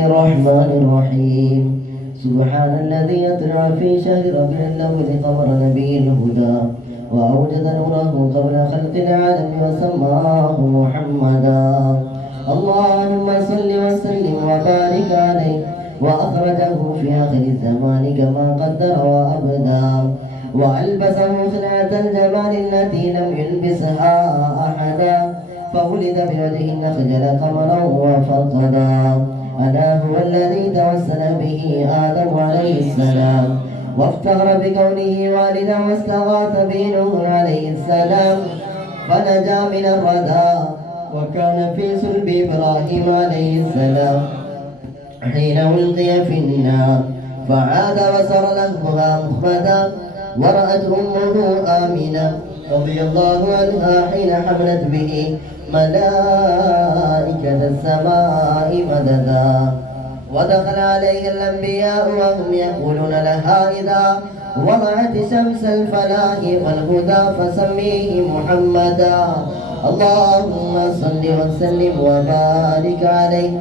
الرحمن الرحيم. سبحان الذي يطلع في شهر ربيع الأول قمر نبي الهدى وأوجد نوره قبل خلق العالم وسماه محمدا. اللهم صل وسلم وبارك عليه وأخرجه في آخر الزمان كما قدر وأبدى وألبسه خلعة الجمال التي لم يلبسها أحدا فولد بوجه النخجل قمرا وفقدا. ألا هو الذي توسل به آدم عليه السلام وافتخر بكونه والدا واستغاث به نوح عليه السلام فنجا من الردى وكان في صلب إبراهيم عليه السلام حين ألقي في النار فعاد وسر لهبها مخمدا ورأت أمه آمنة رضي الله عنها حين حملت به ملائكة السماء مددا ودخل عليه الأنبياء وهم يقولون لها إذا وضعت شمس الفلاح والهدى فسميه محمدا. اللهم صل وسلم وبارك عليه.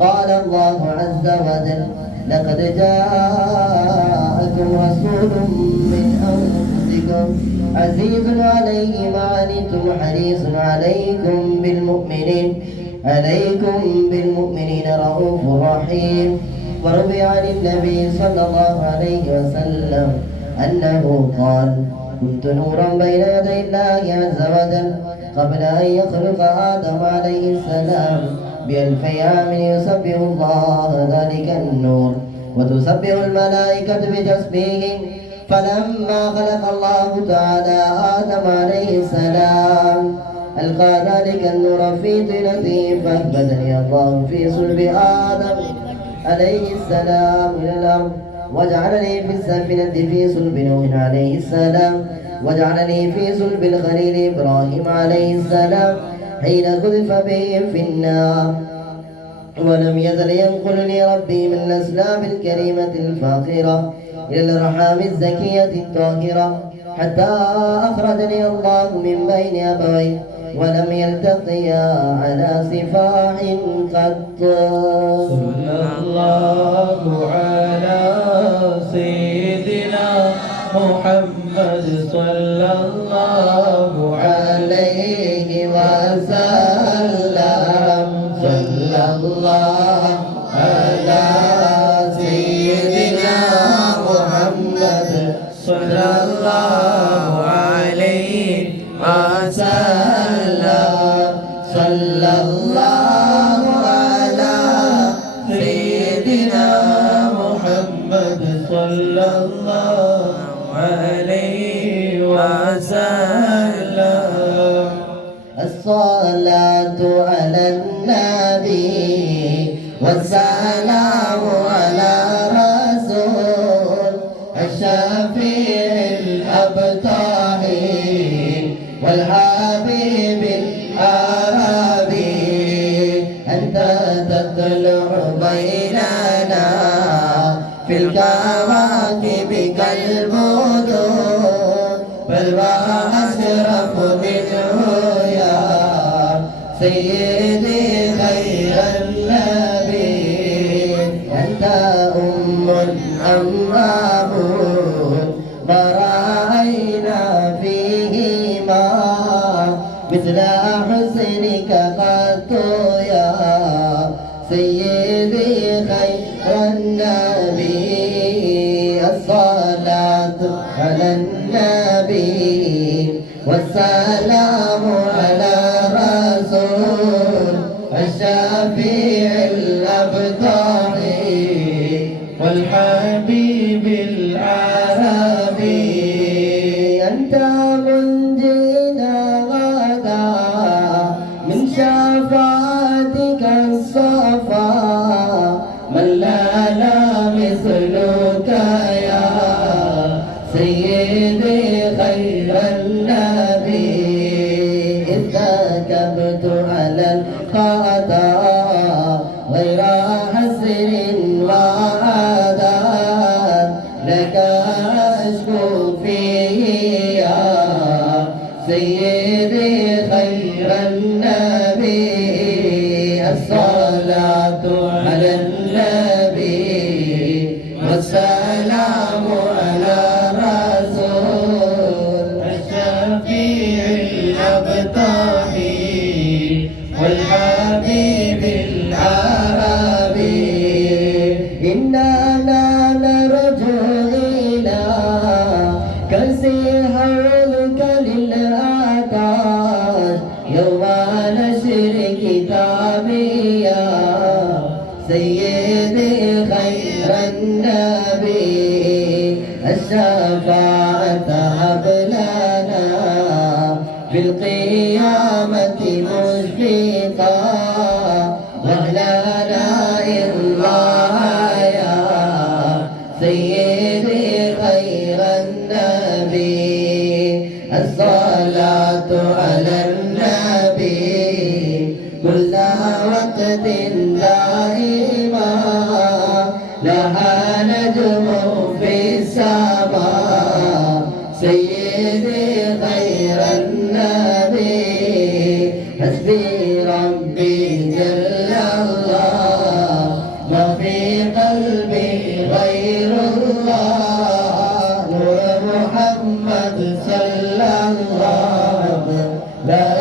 قال الله عز وجل لقد جاءكم رسول من أنفسكم عزيز عليه ما عنتم حريص عليكم بالمؤمنين رؤوف رحيم. وروي عن النبي صلى الله عليه وسلم أنه قال كنت نورا بين يدي الله عز وجل قبل أن يخلق آدم عليه السلام ب1000 عام يسبح الله ذلك النور وتسبح الملائكة بتسبيحه. فلما خلق الله تعالى آدم عليه السلام ألقى ذلك النور في طينته فأثبتني الله في صلب آدم عليه السلام إلى الأرض وجعلني في السفينة في صلب نوح عليه السلام وجعلني في صلب الخليل إبراهيم عليه السلام حين قذف بهم في النار. ولم يزل ينقلني ربي من الأسلام الكريمة الفاخرة إلى الأرحام الزكية الطاهرة حتى أخرجني الله من بين أبوي ولم يلتقيا على سفاح قط. صلى الله على سيدنا محمد صلى الله عليه وسلم. صلى الله على سيدنا محمد صلى الله عليه وسلم. صلى الله على سيدنا محمد صلى الله عليه وسلم. الصلاة على النبي والسلام على رسول الشفيع الأبطحي والحبيب العربي. أنت تطلع بيننا في الكواكب كالبدور بل وأشرف منه يا سيدي خير النبي. أنت أم أم أبوه ما رأينا فيهما مثل حسنك قط يا سيدي خير النبي. الصلاة على النبي والسلام على رسول الشفيع الأبطحي والحبيب العربي. أنت منجينا غدا من شفاعتك الصفا من لا مثلك يا سيدي خير النبي. إذا كبت على الخطا غير حسن والسلام على رسول الشفيع الأبطحي والحبيب العربي. إنا نرجو إلى كنزي حوضك للعطاش يوم نشر كتابي يا سيدي خير النبي. الشفاعة هب لنا في القيامة مشفقا واهلنا الله يا سيدي خير النبي. الصلاة على النبي كل وقت دائما لها نجم في السماء سيدي خير النبي. حسبي ربي جل الله ما في قلبي غير الله. نور محمد صلى الله لا